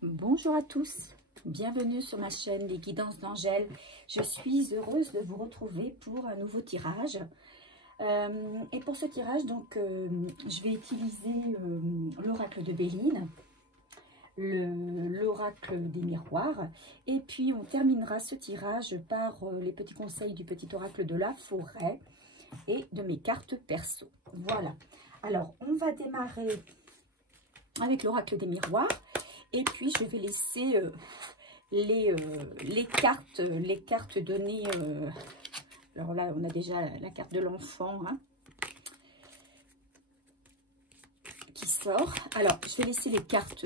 Bonjour à tous, bienvenue sur ma chaîne Les Guidances d'Angèle. Je suis heureuse de vous retrouver pour un nouveau tirage. Et pour ce tirage, donc, je vais utiliser l'oracle de Béline, l'oracle des miroirs. Et puis, on terminera ce tirage par les petits conseils du petit oracle de la forêt et de mes cartes perso. Voilà. Alors, on va démarrer avec l'oracle des miroirs. Et puis, je vais laisser les cartes données. Alors là, on a déjà la carte de l'enfant qui sort. Alors, je vais laisser les cartes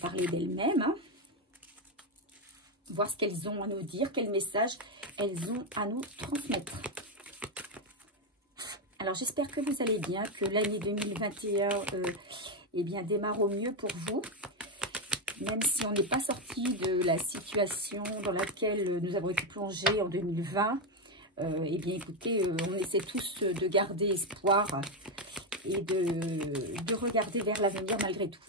parler d'elles-mêmes. Voir ce qu'elles ont à nous dire, quel message elles ont à nous transmettre. Alors, j'espère que vous allez bien, que l'année 2021 eh bien, démarre au mieux pour vous. Même si on n'est pas sorti de la situation dans laquelle nous avons été plongés en 2020, eh bien, écoutez, on essaie tous de garder espoir et de regarder vers l'avenir malgré tout.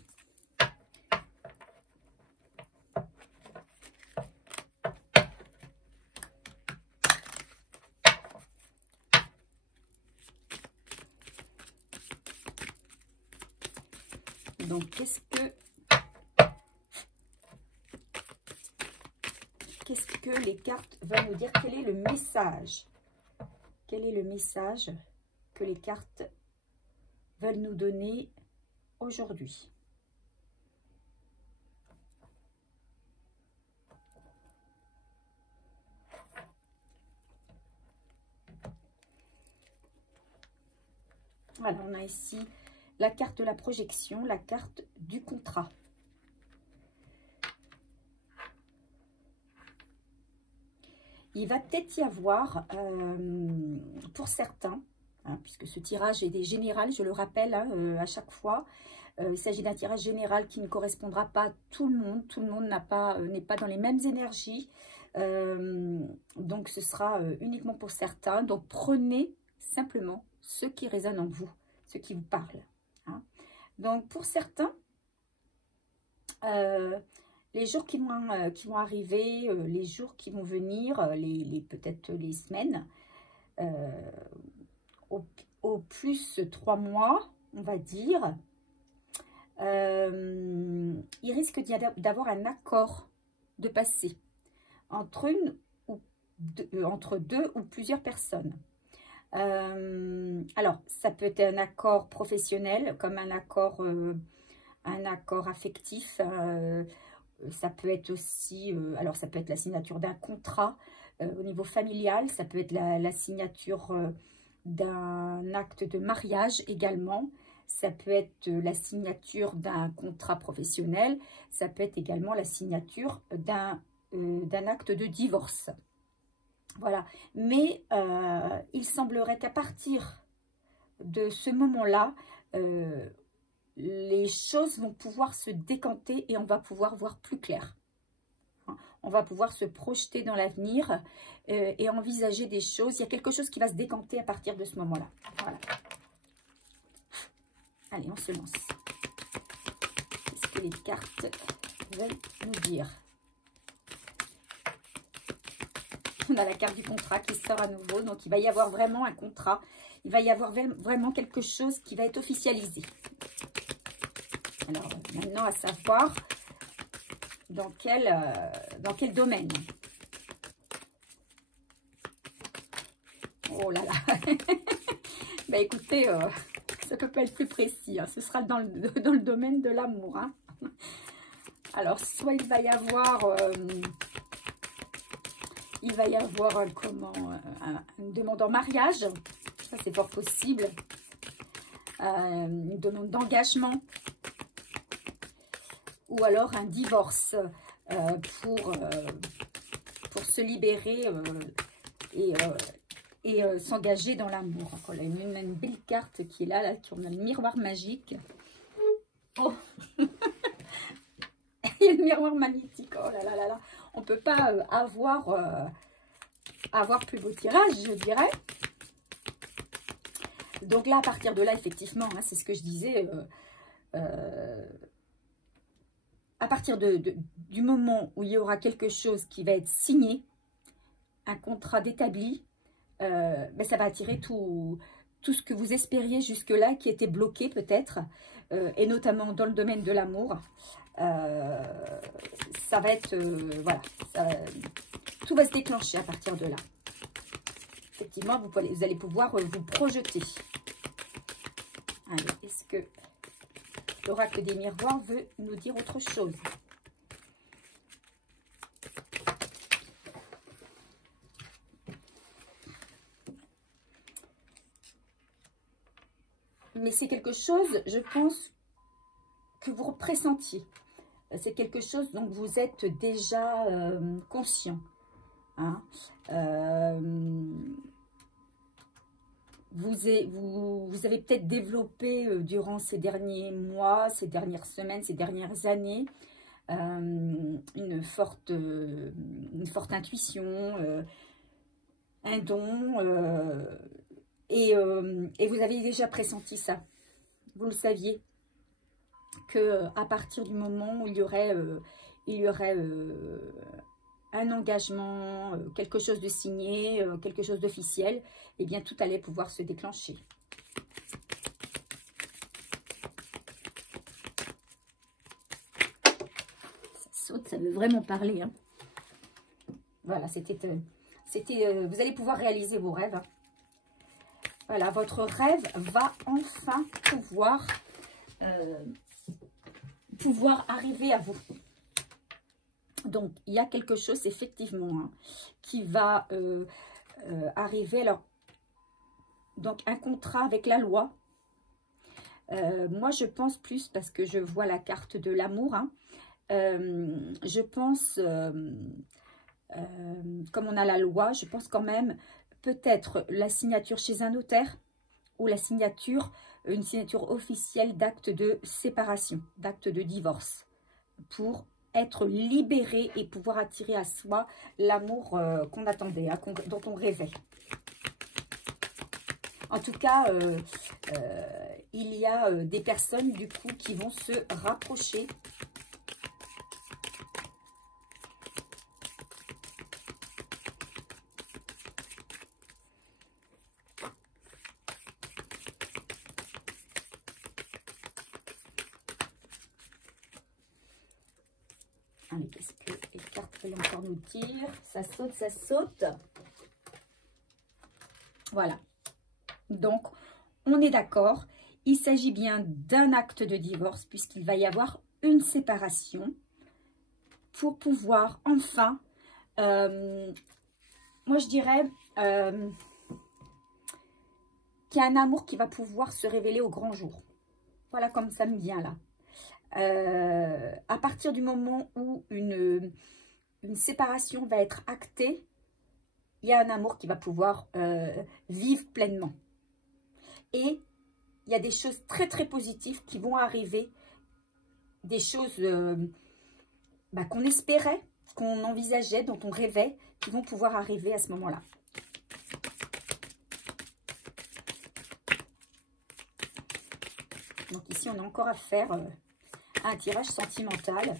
Donc, qu'est-ce que les cartes veulent nous dire? Quel est le message? Quel est le message que les cartes veulent nous donner aujourd'hui? Alors, on a ici la carte de la projection, la carte du contrat. Il va peut-être y avoir, pour certains, puisque ce tirage est général, je le rappelle à chaque fois, il s'agit d'un tirage général qui ne correspondra pas à tout le monde. Tout le monde n'est pas dans les mêmes énergies. Donc, ce sera uniquement pour certains. Donc, prenez simplement ce qui résonne en vous, ce qui vous parle. Donc, pour certains, les jours qui vont arriver, les jours qui vont venir, peut-être les semaines, au plus 3 mois, on va dire, il risque d'avoir un accord de passé entre deux ou plusieurs personnes. Alors, ça peut être un accord professionnel, comme un accord affectif. Ça peut être aussi, alors ça peut être la signature d'un contrat au niveau familial. Ça peut être la signature d'un acte de mariage également. Ça peut être la signature d'un contrat professionnel. Ça peut être également la signature d'un acte de divorce. Voilà, mais il semblerait qu'à partir de ce moment-là, les choses vont pouvoir se décanter et on va pouvoir voir plus clair. On va pouvoir se projeter dans l'avenir et envisager des choses. Il y a quelque chose qui va se décanter à partir de ce moment-là. Voilà. Allez, on se lance. Qu'est-ce que les cartes veulent nous dire ? On a la carte du contrat qui sort à nouveau. Donc, il va y avoir vraiment un contrat. Il va y avoir vraiment quelque chose qui va être officialisé. Alors, maintenant, à savoir dans quel domaine. Oh là là. Ben, écoutez, ça ne peut pas être plus précis. Ce sera dans le domaine de l'amour. Alors, soit il va y avoir... une demande en mariage, ça c'est fort possible, une demande d'engagement, ou alors un divorce pour se libérer et s'engager dans l'amour. Voilà, une belle carte qui est là, qui on a le miroir magique. Oh. Il y a le miroir magnétique. Oh là là là là. On ne peut pas avoir plus beau tirage, je dirais. Donc là, à partir de là, effectivement, c'est ce que je disais, à partir du moment où il y aura quelque chose qui va être signé, un contrat d'établi, ben ça va attirer tout ce que vous espériez jusque-là, qui était bloqué peut-être, et notamment dans le domaine de l'amour. Ça va être, voilà, tout va se déclencher à partir de là. Effectivement, vous allez pouvoir vous projeter. Allez, est-ce que l'oracle des miroirs veut nous dire autre chose? Mais c'est quelque chose, je pense, que vous pressentiez. C'est quelque chose dont vous êtes déjà conscient. Hein. Vous avez peut-être développé durant ces derniers mois, ces dernières semaines, ces dernières années, une forte intuition, un don, et vous avez déjà pressenti ça. Vous le saviez, que à partir du moment où il y aurait un engagement, quelque chose de signé, quelque chose d'officiel, eh bien tout allait pouvoir se déclencher. Ça saute, ça veut vraiment parler. Hein. Voilà, vous allez pouvoir réaliser vos rêves. Hein. Voilà, votre rêve va enfin pouvoir arriver à vous. Donc, il y a quelque chose, effectivement, hein, qui va arriver. Alors, donc, un contrat avec la loi. Moi, je pense plus, parce que je vois la carte de l'amour, hein, je pense, comme on a la loi, je pense quand même, peut-être la signature chez un notaire, ou une signature officielle d'acte de séparation, d'acte de divorce, pour être libéré et pouvoir attirer à soi l'amour qu'on attendait, hein, dont on rêvait. En tout cas, il y a des personnes du coup qui vont se rapprocher. Allez, qu'est-ce que les cartes veulent encore nous dire? Ça saute, ça saute. Voilà. Donc, on est d'accord. Il s'agit bien d'un acte de divorce, puisqu'il va y avoir une séparation pour pouvoir enfin, moi je dirais, qu'il y a un amour qui va pouvoir se révéler au grand jour. Voilà comme ça me vient là. À partir du moment où une séparation va être actée, il y a un amour qui va pouvoir vivre pleinement. Et il y a des choses très très positives qui vont arriver, des choses qu'on espérait, qu'on envisageait, dont on rêvait, qui vont pouvoir arriver à ce moment-là. Donc ici, on a encore à faire un tirage sentimental.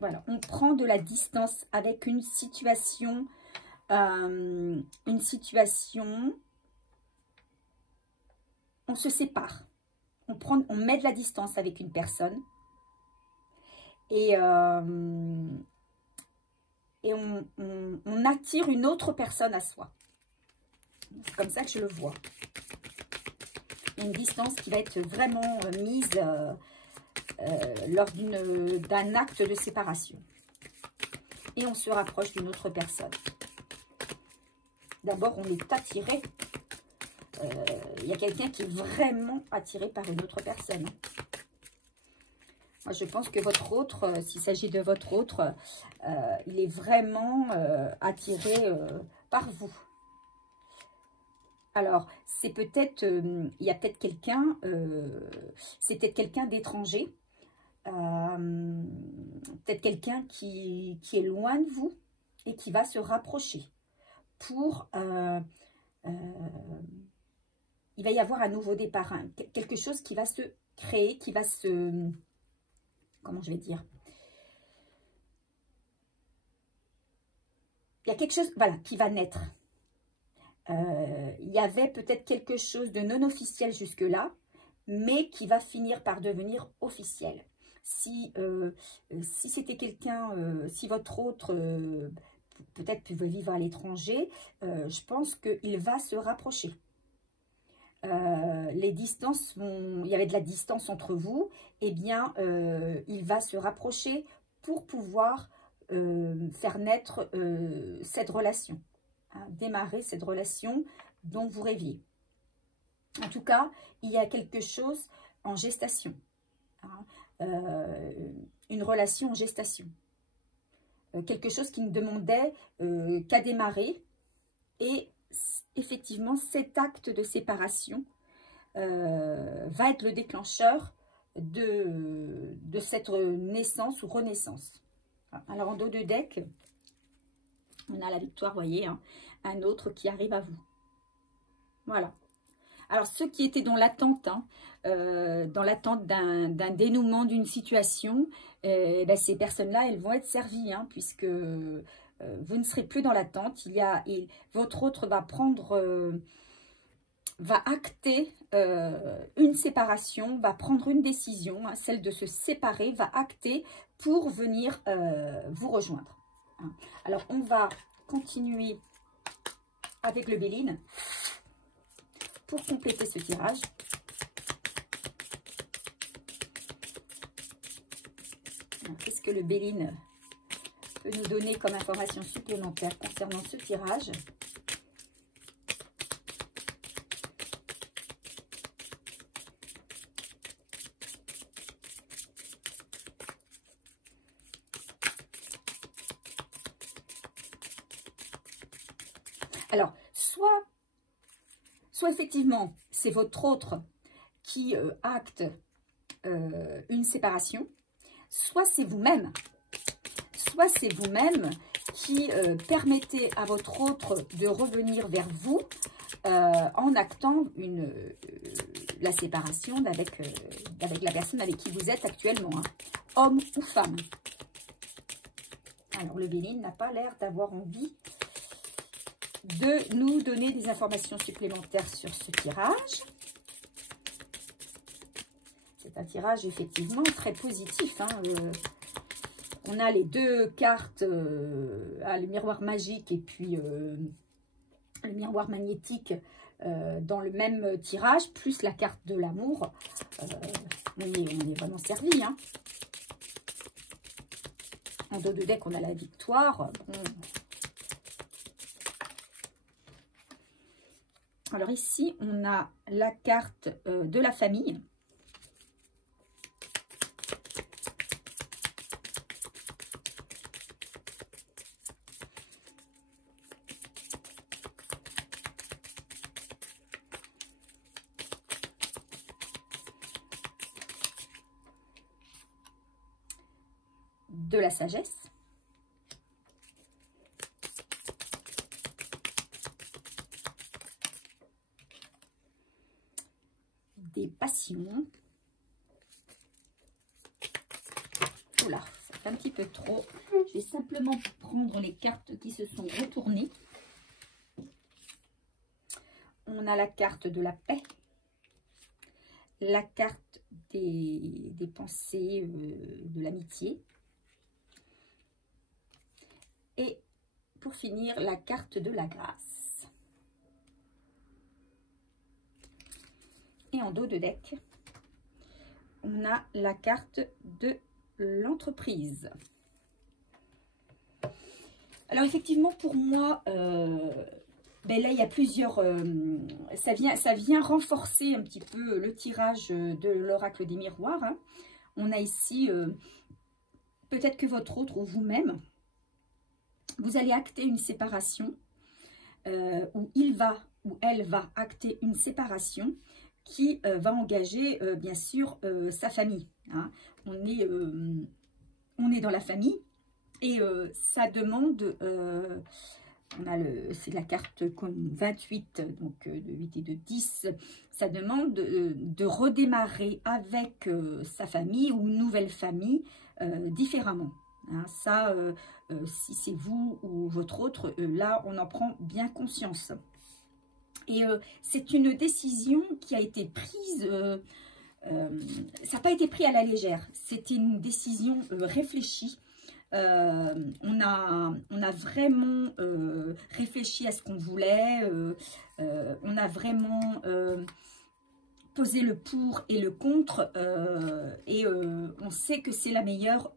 Voilà, on prend de la distance avec une situation, on se sépare. On met de la distance avec une personne et on attire une autre personne à soi. C'est comme ça que je le vois. Il y a une distance qui va être vraiment mise lors d'un acte de séparation. Et on se rapproche d'une autre personne. D'abord, on est attiré. Il y a quelqu'un qui est vraiment attiré par une autre personne. Moi, je pense que votre autre, s'il s'agit de votre autre, il est vraiment attiré par vous. Alors, c'est peut-être, il y a peut-être quelqu'un, c'est peut-être quelqu'un d'étranger, peut-être quelqu'un qui est loin de vous, et qui va se rapprocher pour... il va y avoir un nouveau départ, hein, quelque chose qui va se créer, qui va se... Comment je vais dire? Il y a quelque chose, voilà, qui va naître. Il y avait peut-être quelque chose de non officiel jusque-là, mais qui va finir par devenir officiel. Si c'était quelqu'un, si votre autre, peut-être pouvait vivre à l'étranger, je pense qu'il va se rapprocher. Les distances il y avait de la distance entre vous, eh bien, il va se rapprocher pour pouvoir faire naître cette relation, hein, démarrer cette relation dont vous rêviez. En tout cas, il y a quelque chose en gestation, hein, une relation en gestation, quelque chose qui ne demandait qu'à démarrer, et effectivement, cet acte de séparation va être le déclencheur de cette naissance ou renaissance. Alors, en dos de deck, on a la victoire, vous voyez, hein, un autre qui arrive à vous. Voilà. Alors, ceux qui étaient dans l'attente, hein, dans l'attente d'un dénouement d'une situation, ben, ces personnes-là, elles vont être servies, hein, puisque vous ne serez plus dans l'attente. Votre autre va prendre, va acter une séparation, va prendre une décision, hein, celle de se séparer, va acter pour venir vous rejoindre. Hein. Alors, on va continuer avec le Béline pour compléter ce tirage. Qu'est-ce que le Béline peut nous donner comme information supplémentaire concernant ce tirage? Alors, soit effectivement, c'est votre autre qui acte une séparation, soit c'est vous-même. Soit c'est vous-même qui permettez à votre autre de revenir vers vous en actant la séparation avec la personne avec qui vous êtes actuellement, hein, homme ou femme. Alors, le Béline n'a pas l'air d'avoir envie de nous donner des informations supplémentaires sur ce tirage. C'est un tirage effectivement très positif, hein, on a les deux cartes, le miroir magique et puis le miroir magnétique dans le même tirage, plus la carte de l'amour. On est vraiment servi, hein. En dos de deck, on a la victoire. Bon. Alors ici, on a la carte de la famille. De la sagesse. Des passions. Oula, ça fait un petit peu trop. Je vais simplement prendre les cartes qui se sont retournées. On a la carte de la paix. La carte des pensées, de l'amitié. Et pour finir, la carte de la grâce. Et en dos de deck, on a la carte de l'entreprise. Alors effectivement, pour moi, ben là, il y a plusieurs... ça vient renforcer un petit peu le tirage de l'oracle des miroirs, hein. On a ici, peut-être que votre autre ou vous-même, vous allez acter une séparation, où il va ou elle va acter une séparation qui va engager, bien sûr, sa famille, hein. On est dans la famille Et ça demande, c'est la carte comme 28, donc de 8 et de 10, ça demande de redémarrer avec sa famille ou une nouvelle famille différemment. Hein, ça, si c'est vous ou votre autre, là, on en prend bien conscience. Et c'est une décision qui a été prise, ça n'a pas été pris à la légère, c'était une décision réfléchie. On a vraiment réfléchi à ce qu'on voulait, on a vraiment pesé le pour et le contre, et on sait que c'est la meilleure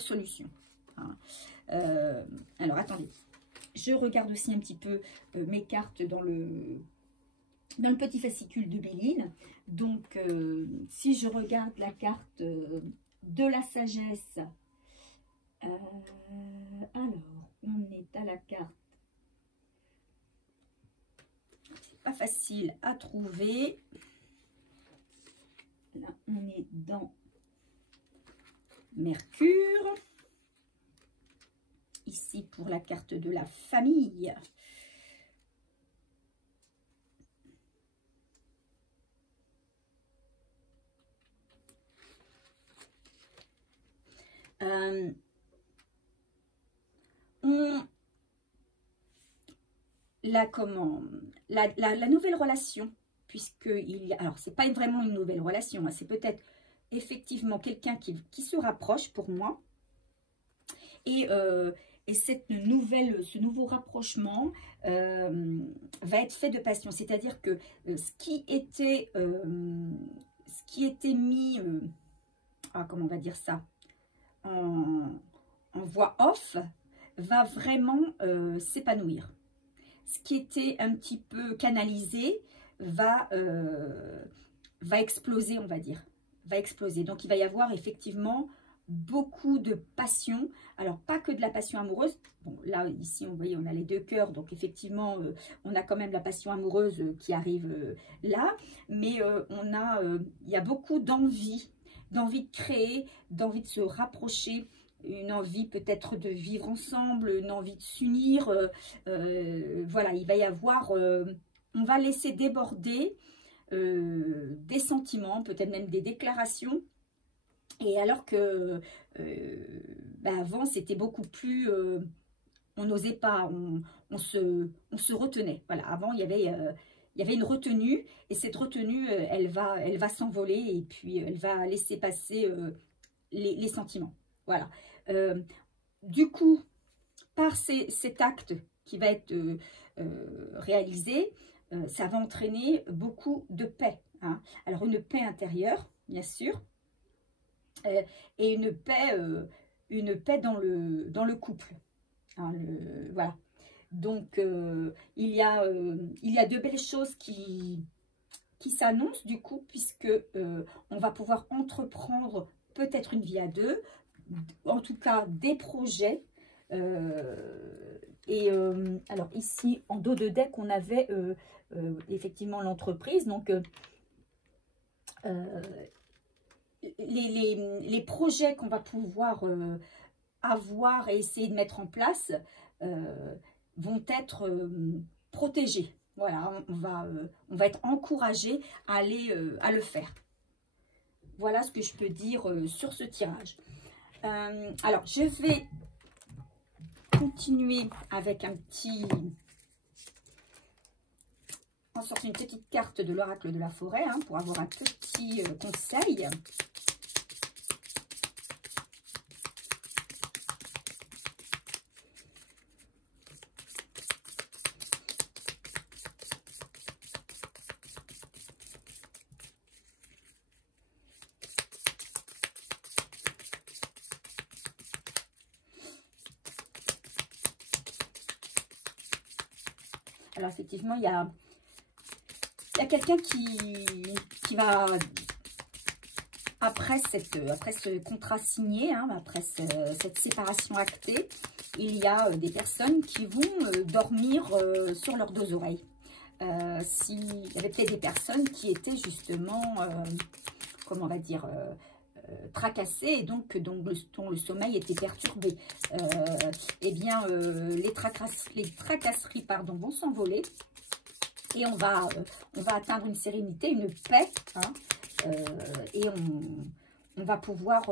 solution. Hein. Alors, attendez, je regarde aussi un petit peu mes cartes dans le petit fascicule de Béline. Donc, si je regarde la carte de la sagesse, alors, on est à la carte. C'est pas facile à trouver. Là, on est dans Mercure. Ici, pour la carte de la famille. La nouvelle relation, puisqu'il y a, alors c'est pas vraiment une nouvelle relation, hein, c'est peut-être effectivement quelqu'un qui se rapproche pour moi, et ce nouveau rapprochement va être fait de passion, c'est-à-dire que ce qui était mis, comment on va dire ça, en voix off, va vraiment s'épanouir. Ce qui était un petit peu canalisé va exploser, on va dire. Va exploser. Donc, il va y avoir effectivement beaucoup de passion. Alors, pas que de la passion amoureuse. Bon, là, ici, vous voyez, on a les deux cœurs. Donc, effectivement, on a quand même la passion amoureuse qui arrive là. Mais il y a beaucoup d'envie de créer, d'envie de se rapprocher, une envie peut-être de vivre ensemble, une envie de s'unir. Voilà, il va y avoir, on va laisser déborder des sentiments, peut-être même des déclarations. Et alors que avant, c'était beaucoup plus, on n'osait pas, on se retenait. Voilà, avant, il y avait une retenue, et cette retenue, elle va s'envoler, et puis elle va laisser passer les sentiments. Voilà. Du coup, par cet acte qui va être réalisé, ça va entraîner beaucoup de paix. Hein. Alors, une paix intérieure, bien sûr, et une paix dans le couple. Hein, voilà. Donc, il y a de belles choses qui s'annoncent, du coup, puisque on va pouvoir entreprendre peut-être une vie à deux, en tout cas des projets. Alors ici, en dos de deck, on avait effectivement l'entreprise. Donc, les projets qu'on va pouvoir avoir et essayer de mettre en place vont être protégés. Voilà, on va être encouragé à le faire. Voilà ce que je peux dire sur ce tirage. Alors, je vais continuer avec en sortant une petite carte de l'oracle de la forêt, hein, pour avoir un petit conseil. Alors, effectivement, il y a quelqu'un qui va, après ce contrat signé, hein, après cette séparation actée, il y a des personnes qui vont dormir sur leurs deux oreilles. Il y avait peut-être des personnes qui étaient justement, comment on va dire, tracassé et donc dont le sommeil était perturbé. Eh bien, les tracasseries pardon, vont s'envoler et on va atteindre une sérénité, une paix, hein, et on va pouvoir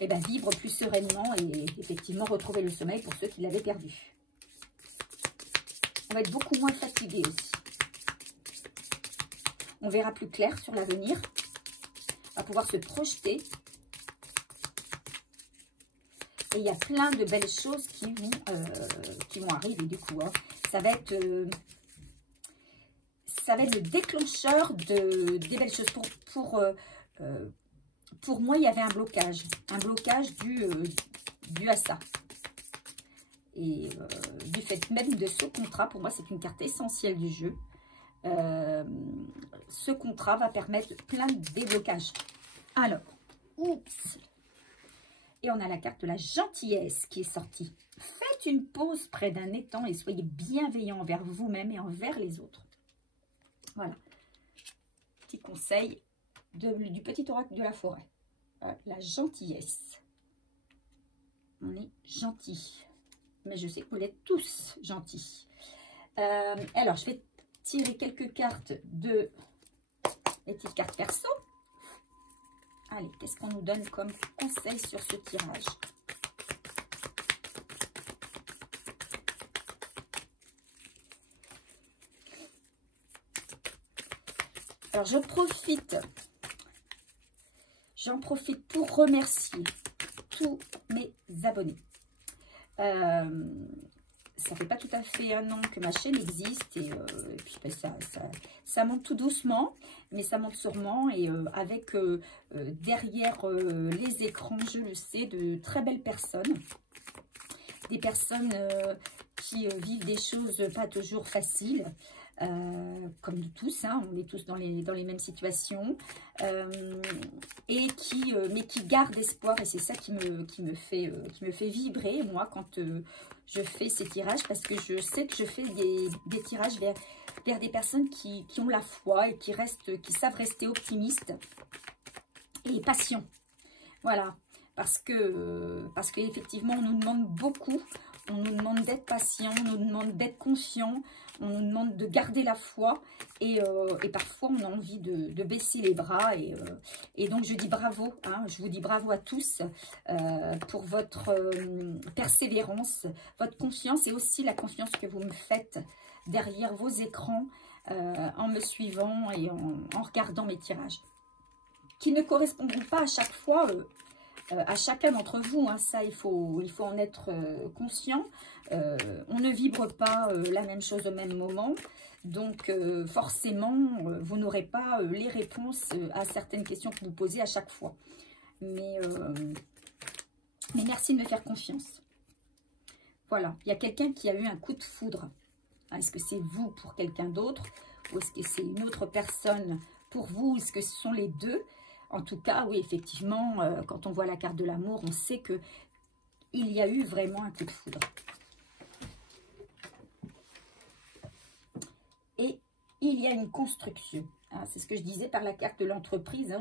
eh ben, vivre plus sereinement et effectivement retrouver le sommeil pour ceux qui l'avaient perdu. On va être beaucoup moins fatigué aussi. On verra plus clair sur l'avenir. On va pouvoir se projeter. Et il y a plein de belles choses qui vont arriver du coup. Hein. Ça va être le déclencheur des belles choses. Pour moi, il y avait un blocage dû à ça. Et du fait même de ce contrat, pour moi, c'est une carte essentielle du jeu. Ce contrat va permettre plein de déblocages. Alors, oups. Et on a la carte de la gentillesse qui est sortie. Faites une pause près d'un étang et soyez bienveillant envers vous-même et envers les autres. Voilà. Petit conseil du petit oracle de la forêt. La gentillesse. On est gentil. Mais je sais que vous l'êtes tous gentils. Alors, je vais tirer quelques cartes de les petites cartes perso. Allez, qu'est-ce qu'on nous donne comme conseil sur ce tirage? Alors, j'en profite pour remercier tous mes abonnés. Ça fait pas tout à fait un an que ma chaîne existe et puis ben, ça monte tout doucement, mais ça monte sûrement et avec derrière les écrans, je le sais, de très belles personnes. Des personnes qui vivent des choses pas toujours faciles, comme nous tous, hein, on est tous dans les mêmes situations, et mais qui gardent espoir, et c'est ça qui me fait vibrer, moi, quand je fais ces tirages, parce que je sais que je fais des tirages vers des personnes qui ont la foi et qui savent rester optimistes et patients. Voilà. Parce que effectivement, on nous demande beaucoup, on nous demande d'être patient, on nous demande d'être conscient, on nous demande de garder la foi et parfois on a envie de baisser les bras et donc je dis bravo, hein, je vous dis bravo à tous pour votre persévérance, votre confiance et aussi la confiance que vous me faites derrière vos écrans en me suivant et en regardant mes tirages qui ne correspondront pas à chaque fois à chacun d'entre vous, hein, ça il faut en être conscient. On ne vibre pas la même chose au même moment, donc forcément vous n'aurez pas les réponses à certaines questions que vous posez à chaque fois. Mais merci de me faire confiance. Voilà, il y a quelqu'un qui a eu un coup de foudre. Est-ce que c'est vous pour quelqu'un d'autre ou est-ce que c'est une autre personne pour vous? Est-ce que ce sont les deux? En tout cas, oui, effectivement, quand on voit la carte de l'amour, on sait qu'il y a eu vraiment un coup de foudre. Et il y a une construction. Hein, c'est ce que je disais par la carte de l'entreprise. Hein,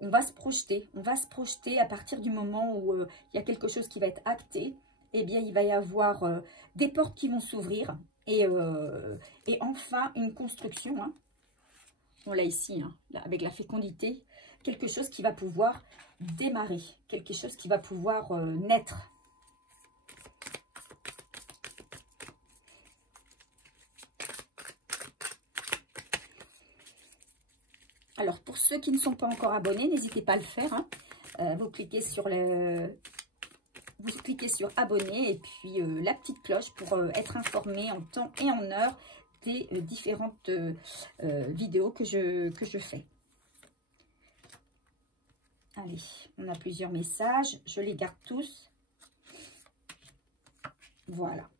on va se projeter. On va se projeter à partir du moment où il y a quelque chose qui va être acté. Eh bien, il va y avoir des portes qui vont s'ouvrir. Et enfin, une construction. Hein. On l'a ici, hein, là, avec la fécondité. Quelque chose qui va pouvoir démarrer, quelque chose qui va pouvoir naître. Alors, pour ceux qui ne sont pas encore abonnés, n'hésitez pas à le faire. Hein. Vous cliquez sur abonner et puis la petite cloche pour être informé en temps et en heure des différentes vidéos que je fais. Allez, on a plusieurs messages. Je les garde tous. Voilà.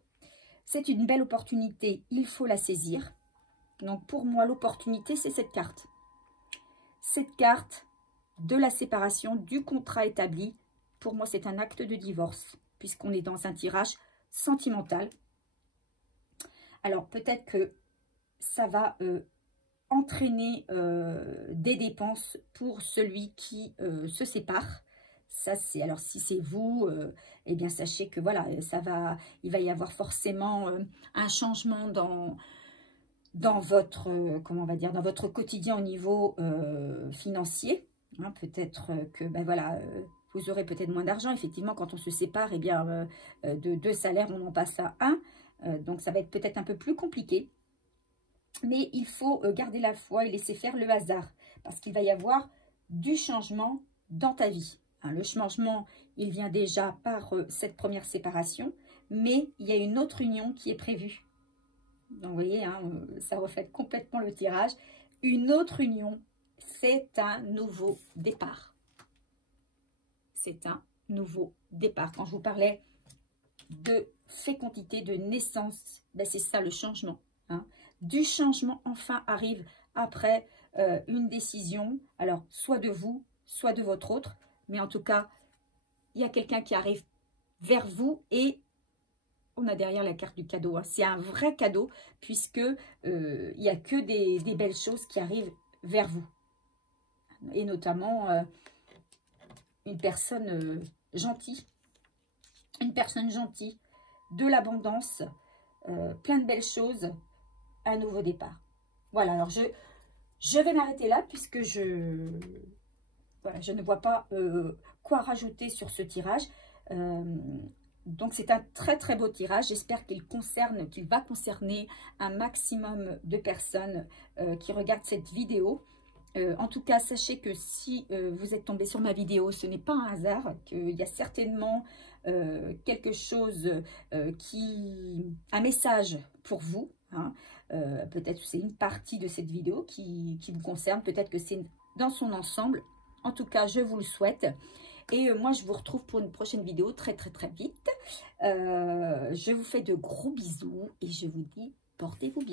C'est une belle opportunité. Il faut la saisir. Donc, pour moi, l'opportunité, c'est cette carte. Cette carte de la séparation, du contrat établi. Pour moi, c'est un acte de divorce, puisqu'on est dans un tirage sentimental. Alors, peut-être que ça va entraîner des dépenses pour celui qui se sépare. Ça, c'est, alors si c'est vous, eh bien sachez que voilà, il va y avoir forcément un changement dans votre, comment on va dire, dans votre quotidien au niveau financier. Hein, peut-être que, ben voilà, vous aurez peut-être moins d'argent. Effectivement, quand on se sépare, eh bien, de 2 salaires, on en passe à 1. Donc, ça va être peut-être un peu plus compliqué. Mais il faut garder la foi et laisser faire le hasard. Parce qu'il va y avoir du changement dans ta vie. Hein, le changement, il vient déjà par cette première séparation. Mais il y a une autre union qui est prévue. Donc, vous voyez, hein, ça reflète complètement le tirage. Une autre union, c'est un nouveau départ. C'est un nouveau départ. Quand je vous parlais de fécondité, de naissance, ben c'est ça le changement. Hein. Du changement, enfin, arrive après une décision. Alors, soit de vous, soit de votre autre. Mais en tout cas, il y a quelqu'un qui arrive vers vous et on a derrière la carte du cadeau. Hein. C'est un vrai cadeau puisque il n'y a que des belles choses qui arrivent vers vous. Et notamment une personne gentille. Une personne gentille, de l'abondance, plein de belles choses, un nouveau départ. Voilà, alors je vais m'arrêter là puisque voilà, je ne vois pas quoi rajouter sur ce tirage. Donc, c'est un très, très beau tirage. J'espère qu'il va concerner un maximum de personnes qui regardent cette vidéo. En tout cas, sachez que si vous êtes tombé sur ma vidéo, ce n'est pas un hasard, qu'il y a certainement quelque chose un message pour vous. Hein. Peut-être que c'est une partie de cette vidéo qui vous concerne, peut-être que c'est dans son ensemble. En tout cas, je vous le souhaite. Et moi, je vous retrouve pour une prochaine vidéo très, très, très vite. Je vous fais de gros bisous et je vous dis, portez-vous bien.